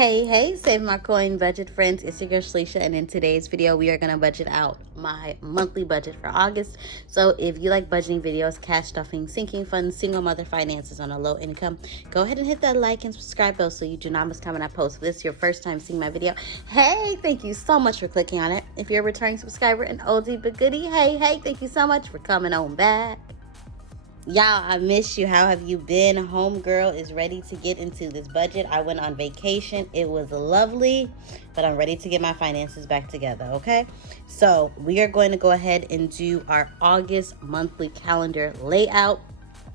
Hey, save my coin budget friends. It's your girl Shalisha, and in today's video, we are going to budget out my monthly budget for August. So if you like budgeting videos, cash stuffing, sinking funds, single mother finances on a low income, go ahead and hit that like and subscribe bell so you do not miss time when I post. If this is your first time seeing my video, hey, thank you so much for clicking on it. If you're a returning subscriber and oldie but goodie, hey, thank you so much for coming on back. Y'all, I miss you. How have you been? Homegirl is ready to get into this budget. I went on vacation. It was lovely, but I'm ready to get my finances back together, okay? So we are going to go ahead and do our August monthly calendar layout,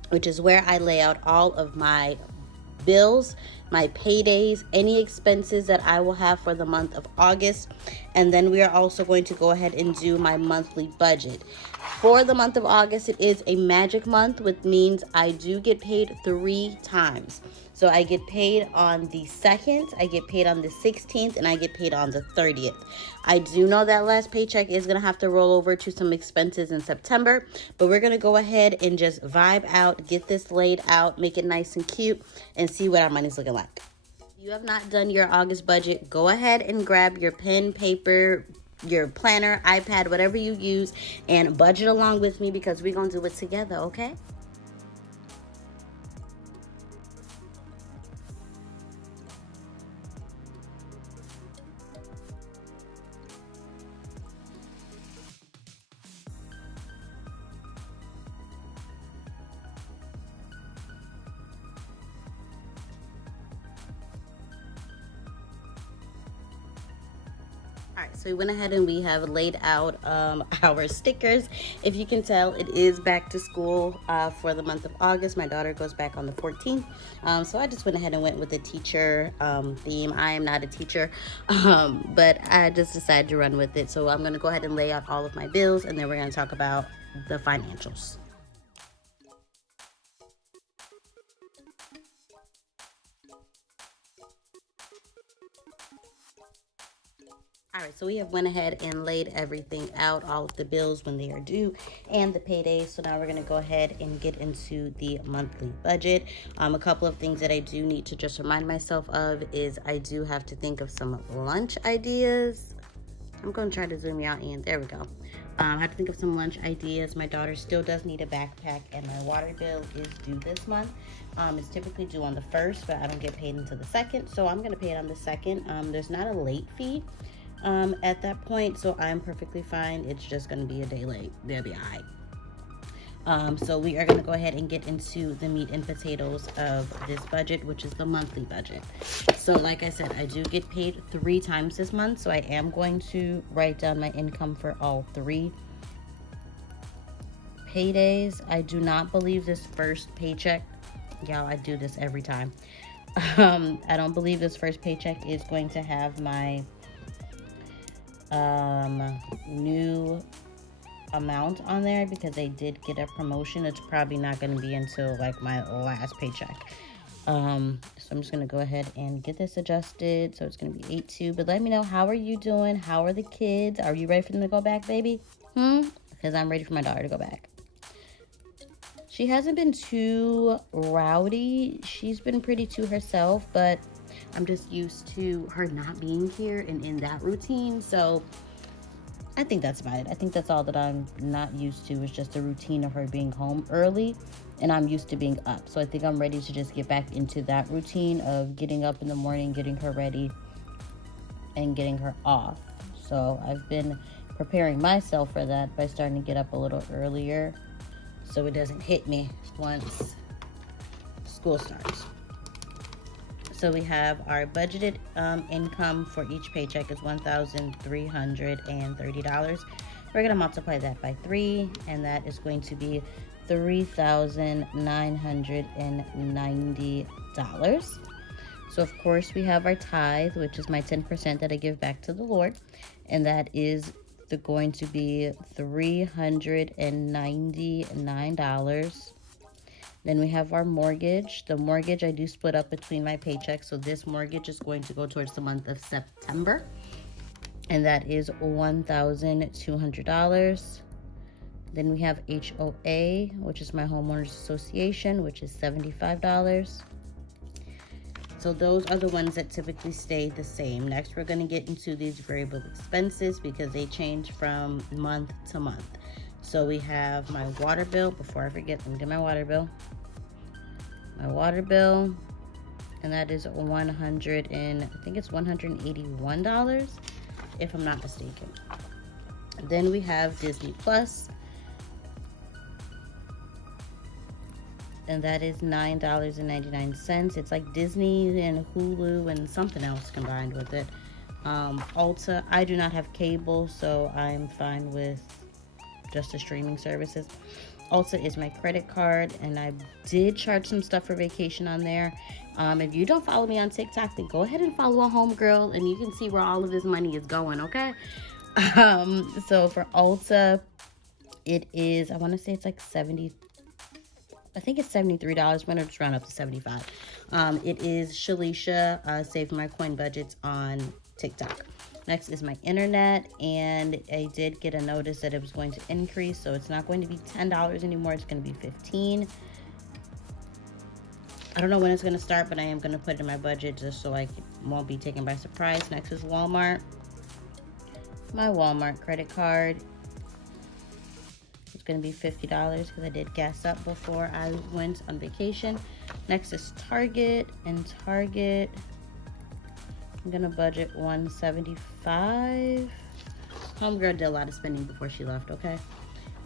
which is where I lay out all of my bills, my paydays, any expenses that I will have for the month of August. And then we are also going to go ahead and do my monthly budget. For the month of August, it is a magic month, which means I do get paid 3 times. So I get paid on the 2nd, I get paid on the 16th, and I get paid on the 30th. I do know that last paycheck is going to have to roll over to some expenses in September, but we're going to go ahead and just vibe out, get this laid out, make it nice and cute, and see what our money's looking like. If you have not done your August budget, go ahead and grab your pen, paper, your planner, iPad, whatever you use, and budget along with me because we're going to do it together, okay? All right, so we went ahead and we have laid out our stickers. If you can tell, it is back to school for the month of August. My daughter goes back on the 14th. So I just went ahead and went with the teacher theme. I am not a teacher, but I just decided to run with it. So I'm going to go ahead and lay out all of my bills, and then we're going to talk about the financials. All right, so we have went ahead and laid everything out, all of the bills when they are due and the paydays. So now we're going to go ahead and get into the monthly budget. A couple of things that I do need to just remind myself of is I do have to think of some lunch ideas. I'm going to try to zoom you out in. There we go. I have to think of some lunch ideas. My daughter still does need a backpack, and my water bill is due this month. It's typically due on the 1st, but I don't get paid until the 2nd, so I'm going to pay it on the 2nd. There's not a late fee at that point, so I'm perfectly fine. It's just going to be a day late. They'll be all right. So we are going to go ahead and get into the meat and potatoes of this budget, which is the monthly budget. So like I said, I do get paid 3 times this month, so I am going to write down my income for all 3 paydays. I do not believe this first paycheck, y'all, I do this every time. I don't believe this first paycheck is going to have my new amount on there because they did get a promotion. It's probably not going to be until like my last paycheck. So I'm just going to go ahead and get this adjusted. So it's going to be 8.2. But let me know, how are you doing? How are the kids? Are you ready for them to go back, baby? Because I'm ready for my daughter to go back. She hasn't been too rowdy. She's been pretty to herself, but I'm just used to her not being here and in that routine. So I think that's about it. I think that's all that I'm not used to is just the routine of her being home early, and I'm used to being up. So I think I'm ready to just get back into that routine of getting up in the morning, getting her ready, and getting her off. So I've been preparing myself for that by starting to get up a little earlier so it doesn't hit me once school starts. So we have our budgeted income for each paycheck is $1,330. We're going to multiply that by 3, and that is going to be $3,990. So of course we have our tithe, which is my 10% that I give back to the Lord, and that is going to be $399. Then we have our mortgage. The mortgage I do split up between my paychecks. So this mortgage is going to go towards the month of September. And that is $1,200. Then we have HOA, which is my homeowners association, which is $75. so those are the ones that typically stay the same. Next, we're going to get into these variable expenses because they change from month to month. So we have my water bill. Before I forget, let me get my water bill. My water bill, and that is I think it's $181, if I'm not mistaken. Then we have Disney Plus, and that is $9.99. It's like Disney and Hulu and something else combined with it. Ulta, I do not have cable, so I'm fine with just the streaming services. Ulta is my credit card, and I did charge some stuff for vacation on there. If you don't follow me on TikTok, then go ahead and follow a homegirl, and you can see where all of this money is going, okay? So for Ulta, it is, I want to say it's like I think it's $73. I'm going to just round up to 75. It is Shalisha, Save My Coin Budgets on TikTok. Next is my internet, and I did get a notice that it was going to increase, so it's not going to be $10 anymore. It's going to be $15. I don't know when it's going to start, but I am going to put it in my budget just so I won't be taken by surprise. Next is Walmart. My Walmart credit card. It's going to be $50 because I did gas up before I went on vacation. Next is Target, and Target, I'm gonna budget $175. Homegirl did a lot of spending before she left, okay?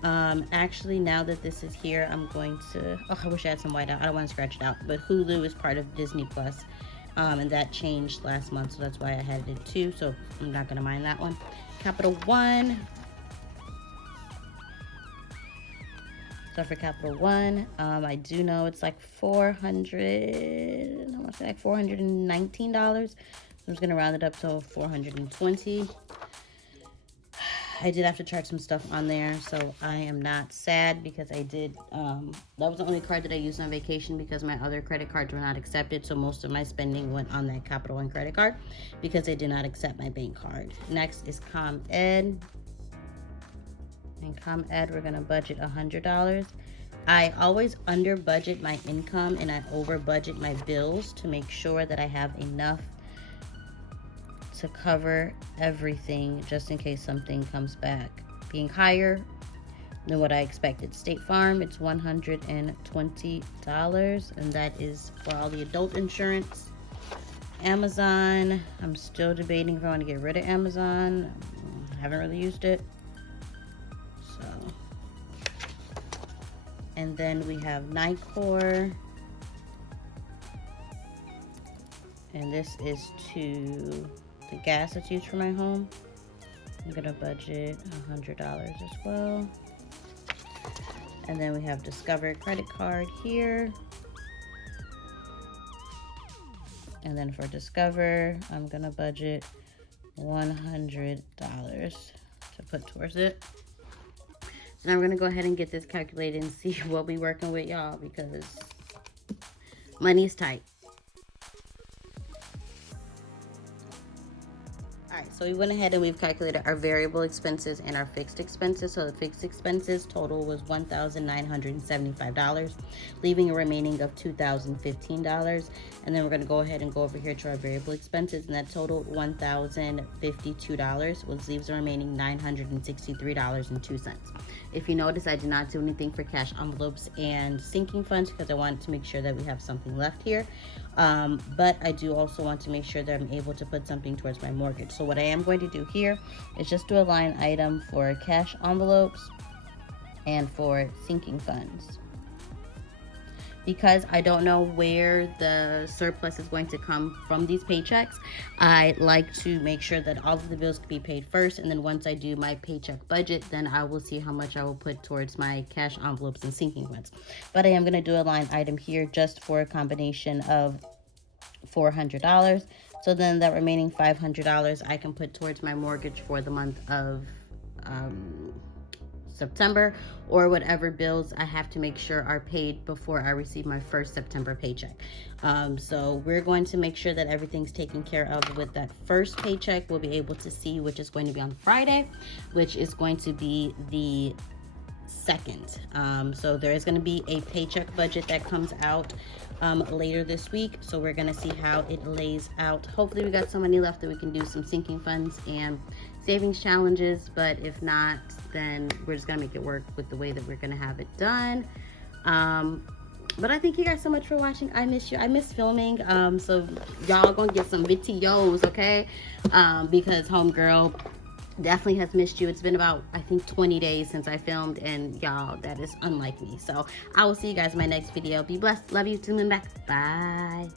Actually, now that this is here, I'm going to, I wish I had some white out. I don't want to scratch it out, but Hulu is part of Disney Plus, and that changed last month, so that's why I had it too, so I'm not gonna mind that one. Capital One. So for Capital One, I do know it's like $419. I'm just gonna round it up to 420. I did have to charge some stuff on there, so I am not sad because I did, that was the only card that I used on vacation because my other credit cards were not accepted, so most of my spending went on that Capital One credit card because they did not accept my bank card. Next is ComEd. And ComEd, we're gonna budget $100. I always under budget my income and I over budget my bills to make sure that I have enough to cover everything just in case something comes back being higher than what I expected. State Farm, it's $120, and that is for all the adult insurance. Amazon, I'm still debating if I want to get rid of Amazon. I haven't really used it. So, and then we have Nicor, and this is to the gas that's used for my home. I'm gonna budget $100 as well. And then we have Discover credit card here. And then for Discover, I'm gonna budget $100 to put towards it. So now we're gonna go ahead and get this calculated and see what we're working with, y'all, because money is tight. Alright, so we went ahead and we've calculated our variable expenses and our fixed expenses. So the fixed expenses total was $1,975, leaving a remaining of $2,015. And then we're going to go ahead and go over here to our variable expenses, and that totaled $1,052, which leaves a remaining $963.02. If you notice, I did not do anything for cash envelopes and sinking funds because I wanted to make sure that we have something left here. But I do also want to make sure that I'm able to put something towards my mortgage. So what I am going to do here is just do a line item for cash envelopes and for sinking funds. Because I don't know where the surplus is going to come from these paychecks, I like to make sure that all of the bills can be paid first, and then once I do my paycheck budget, then I will see how much I will put towards my cash envelopes and sinking funds. But I am going to do a line item here just for a combination of $400. So then that remaining $500 I can put towards my mortgage for the month of September, or whatever bills I have to make sure are paid before I receive my first September paycheck. So we're going to make sure that everything's taken care of with that first paycheck. We'll be able to see, which is going to be on Friday, which is going to be the 2nd. So there is going to be a paycheck budget that comes out later this week. So we're going to see how it lays out. Hopefully we got some money left that we can do some sinking funds and savings challenges. But if not, then we're just going to make it work with the way that we're going to have it done. But I thank you guys so much for watching. I miss you. I miss filming. So y'all gonna get some videos, okay? Because homegirl definitely has missed you. It's been about, I think, 20 days since I filmed, and y'all, that is unlike me. So I will see you guys in my next video. Be blessed. Love you. Tune in back. Bye.